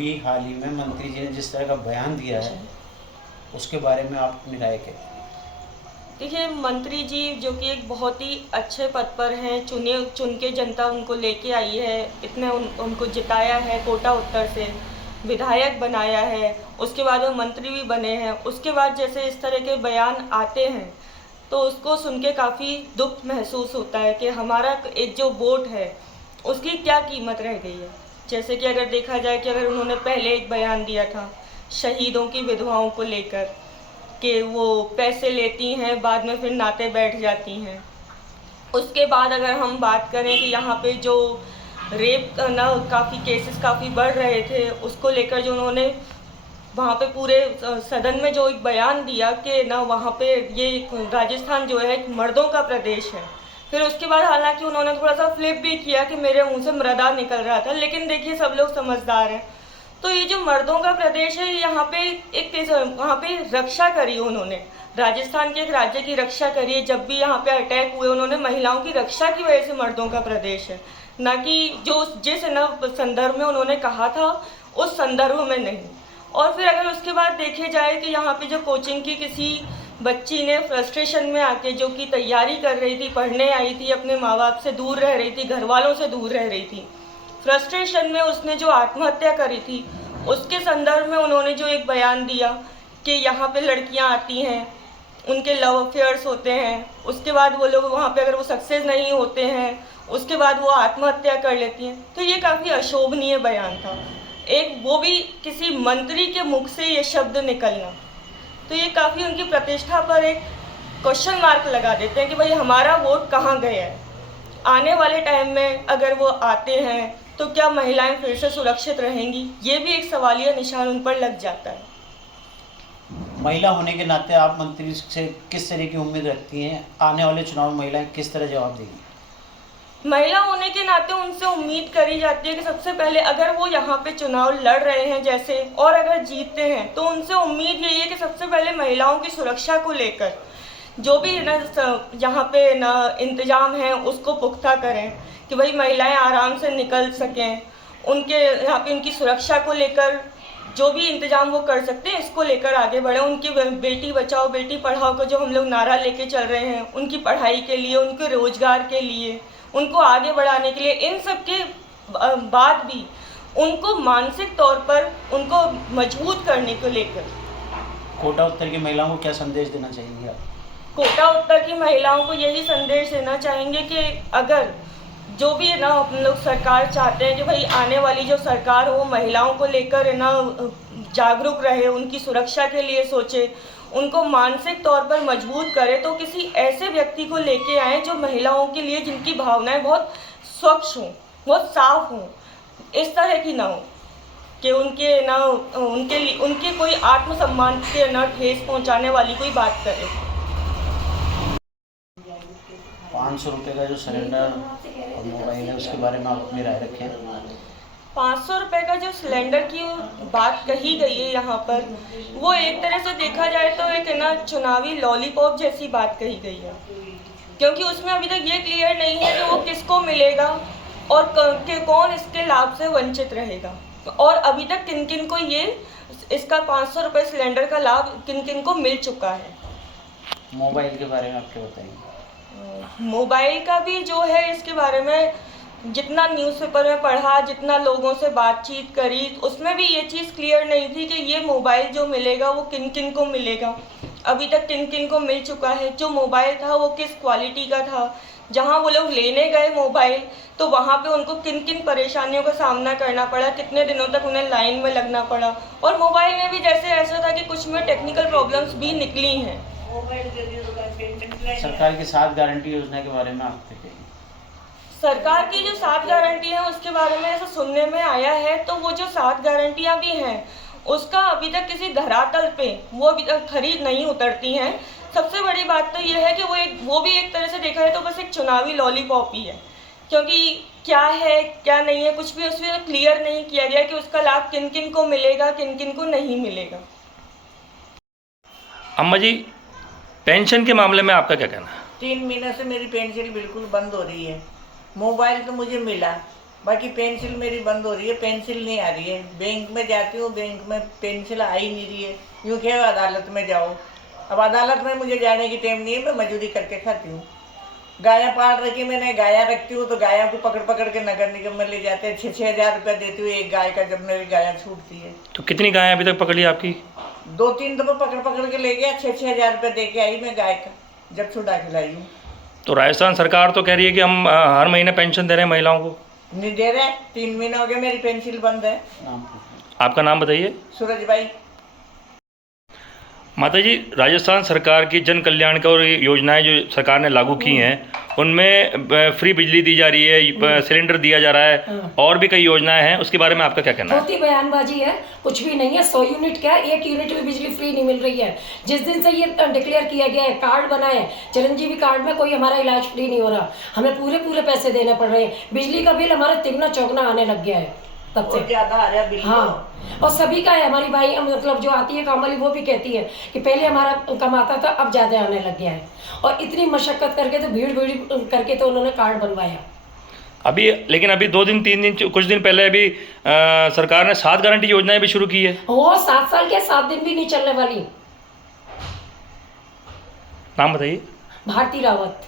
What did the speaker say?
अभी हाल ही में मंत्री जी ने जिस तरह का बयान दिया है उसके बारे में आप अपनी राय क्या? देखिए, मंत्री जी जो कि एक बहुत ही अच्छे पद पर हैं, चुन के जनता उनको लेके आई है, इतने उनको जिताया है कोटा उत्तर से, विधायक बनाया है, उसके बाद वो मंत्री भी बने हैं। उसके बाद जैसे इस तरह के बयान आते हैं तो उसको सुन के काफ़ी दुख महसूस होता है कि हमारा एक जो वोट है उसकी क्या कीमत रह गई है। जैसे कि अगर देखा जाए कि अगर उन्होंने पहले एक बयान दिया था शहीदों की विधवाओं को लेकर कि वो पैसे लेती हैं, बाद में फिर नाते बैठ जाती हैं। उसके बाद अगर हम बात करें कि यहाँ पे जो रेप ना काफ़ी केसेस काफ़ी बढ़ रहे थे, उसको लेकर जो उन्होंने वहाँ पे पूरे सदन में जो एक बयान दिया कि ना वहाँ पे ये राजस्थान जो है एक मर्दों का प्रदेश है। फिर उसके बाद हालांकि उन्होंने थोड़ा सा फ्लिप भी किया कि मेरे मुंह से मृदा निकल रहा था, लेकिन देखिए सब लोग समझदार हैं। तो ये जो मर्दों का प्रदेश है यहाँ पे एक वहाँ पे रक्षा करी उन्होंने, राजस्थान के एक राज्य की रक्षा करी है। जब भी यहाँ पे अटैक हुए उन्होंने महिलाओं की रक्षा की वजह से मर्दों का प्रदेश है, ना कि जो जिस न संदर्भ में उन्होंने कहा था उस संदर्भ में नहीं। और फिर अगर उसके बाद देखे जाए कि यहाँ पे जो कोचिंग की किसी बच्ची ने फ्रस्ट्रेशन में आके जो कि तैयारी कर रही थी, पढ़ने आई थी, अपने माँ बाप से दूर रह रही थी, घर वालों से दूर रह रही थी, फ्रस्ट्रेशन में उसने जो आत्महत्या करी थी, उसके संदर्भ में उन्होंने जो एक बयान दिया कि यहाँ पे लड़कियाँ आती हैं, उनके लव अफेयर्स होते हैं, उसके बाद वो लोग वहाँ पे अगर वो सक्सेस नहीं होते हैं उसके बाद वो आत्महत्या कर लेती हैं। तो ये काफ़ी अशोभनीय बयान था, एक वो भी किसी मंत्री के मुख से ये शब्द निकलना। तो ये काफ़ी उनकी प्रतिष्ठा पर एक क्वेश्चन मार्क लगा देते हैं कि भाई हमारा वोट कहाँ गया है। आने वाले टाइम में अगर वो आते हैं तो क्या महिलाएं फिर से सुरक्षित रहेंगी, ये भी एक सवालिया निशान उन पर लग जाता है। महिला होने के नाते आप मंत्री से किस तरह की उम्मीद रखती हैं? आने वाले चुनाव में महिलाएं किस तरह जवाब देंगी? महिला होने के नाते उनसे उम्मीद करी जाती है कि सबसे पहले अगर वो यहाँ पे चुनाव लड़ रहे हैं जैसे, और अगर जीतते हैं तो उनसे उम्मीद यही है कि सबसे पहले महिलाओं की सुरक्षा को लेकर जो भी ना यहाँ पे ना इंतजाम है उसको पुख्ता करें कि भाई महिलाएं आराम से निकल सकें। उनके यहाँ पे उनकी सुरक्षा को लेकर जो भी इंतजाम वो कर सकते हैं इसको लेकर आगे बढ़े। उनकी बेटी बचाओ बेटी पढ़ाओ का जो हम लोग नारा लेके चल रहे हैं, उनकी पढ़ाई के लिए, उनके रोजगार के लिए, उनको आगे बढ़ाने के लिए, इन सब के बाद भी उनको मानसिक तौर पर उनको मजबूत करने को लेकर कोटा उत्तर की महिलाओं को क्या संदेश देना चाहेंगे आप? कोटा उत्तर की महिलाओं को यही संदेश देना चाहेंगे कि अगर जो भी है ना हम लोग सरकार चाहते हैं कि भाई आने वाली जो सरकार हो महिलाओं को लेकर है ना जागरूक रहे, उनकी सुरक्षा के लिए सोचे, उनको मानसिक तौर पर मजबूत करे, तो किसी ऐसे व्यक्ति को लेके आए जो महिलाओं के लिए जिनकी भावनाएं बहुत स्वच्छ हों, बहुत साफ हों, इस तरह की ना हो कि उनके ना उनके लिए उनके कोई आत्मसम्मान के ना ठेस पहुंचाने वाली कोई बात करे। 500 रुपये का जो सिलेंडर और मोबाइल है उसके बारे में आप अपनी राय रखें। 500 रुपये का जो सिलेंडर की बात कही गई है यहाँ पर, वो एक तरह से देखा जाए तो एक ना चुनावी लॉलीपॉप जैसी बात कही गई है, क्योंकि उसमें अभी तक ये क्लियर नहीं है कि वो किसको मिलेगा और कौन इसके लाभ से वंचित रहेगा, और अभी तक किन किन को ये इसका 500 रुपये सिलेंडर का लाभ किन किन को मिल चुका है। मोबाइल के बारे में आप क्या बताएंगे? मोबाइल का भी जो है इसके बारे में जितना न्यूज़पेपर में पढ़ा, जितना लोगों से बातचीत करी, उसमें भी ये चीज़ क्लियर नहीं थी कि ये मोबाइल जो मिलेगा वो किन किन को मिलेगा, अभी तक किन किन को मिल चुका है, जो मोबाइल था वो किस क्वालिटी का था, जहाँ वो लोग लेने गए मोबाइल तो वहाँ पे उनको किन किन परेशानियों का सामना करना पड़ा, कितने दिनों तक उन्हें लाइन में लगना पड़ा, और मोबाइल में भी जैसे ऐसा था कि कुछ में टेक्निकल प्रॉब्लम्स भी निकली हैं। सरकार की 7 गारंटी योजना के बारे में आप क्या कहेंगे? सरकार की जो 7 गारंटी है उसके बारे में ऐसा सुनने में आया है, तो वो जो 7 गारंटियां भी हैं उसका अभी तक किसी धरातल पे वो अभी तक खरी नहीं उतरती हैं। सबसे बड़ी बात तो ये है कि वो भी एक तरह से देखा है तो बस एक चुनावी लॉलीपॉप ही है, क्योंकि क्या है क्या नहीं है कुछ भी उसमें क्लियर नहीं किया गया कि उसका लाभ किन किन को मिलेगा, किन किन को नहीं मिलेगा। अम्मा जी, पेंशन के मामले में आपका क्या कहना है? 3 महीने से मेरी पेंशन बिल्कुल बंद हो रही है। मोबाइल तो मुझे मिला, बाकी पेंसिल मेरी बंद हो रही है, पेंसिल नहीं आ रही है। बैंक में जाती हूँ, बैंक में पेंसिल आ ही नहीं रही है। यूँ क्या अदालत में जाओ, अब अदालत में मुझे जाने की टाइम नहीं है, मैं मजदूरी करके खाती हूँ। गायें पाल रखी मैंने, गायें रखती हूँ तो गायों को पकड़ पकड़ के नगर निगम में ले जाते हैं। 6-6 हज़ार रुपया देती हूँ एक गाय का, जब मेरी गायें छूटती है। तो कितनी गायें अभी तक पकड़ी आपकी? 2-3 दफ़ा पकड़ पकड़ के ले गया, 6-6 हज़ार रुपया दे के आई मैं गाय का, जब छुड़ा के लाई हूँ। तो राजस्थान सरकार तो कह रही है कि हम हर महीने पेंशन दे रहे हैं महिलाओं को। नहीं दे रहे, 3 महीने हो गए मेरी पेंसिल बंद है। नाम पूछें। आपका नाम बताइए। सूरज भाई। माता जी, राजस्थान सरकार की जन कल्याणकारी योजनाएं जो सरकार ने लागू की हैं, उनमें फ्री बिजली दी जा रही है, सिलेंडर दिया जा रहा है, और भी कई योजनाएं हैं, उसके बारे में आपका क्या कहना है? बहुत ही बयानबाजी है, कुछ भी नहीं है। 100 यूनिट क्या, 1 यूनिट में बिजली फ्री नहीं मिल रही है। जिस दिन से ये डिक्लेयर किया गया है, कार्ड बना है चिरंजीवी कार्ड में, कोई हमारा इलाज फ्री नहीं हो रहा, हमें पूरे पैसे देने पड़ रहे हैं। बिजली का बिल हमारा तिगना चौगना आने लग गया है तब से, ज्यादा आ रहा है बिल। हाँ, और सभी का है। हमारी भाई मतलब जो आती है काम वाली, वो भी कहती है कि पहले हमारा कमाता था, अब ज़्यादा आने लग गया है। और इतनी मशक्कत करके तो भीड़ करके तो उन्होंने कार्ड बनवाया। अभी लेकिन अभी 2 दिन 3 दिन कुछ दिन पहले अभी सरकार ने 7 गारंटी योजनाएं भी शुरू की है। वो 7 साल के 7 दिन भी नहीं चलने वाली। नाम बताइए। भारती रावत।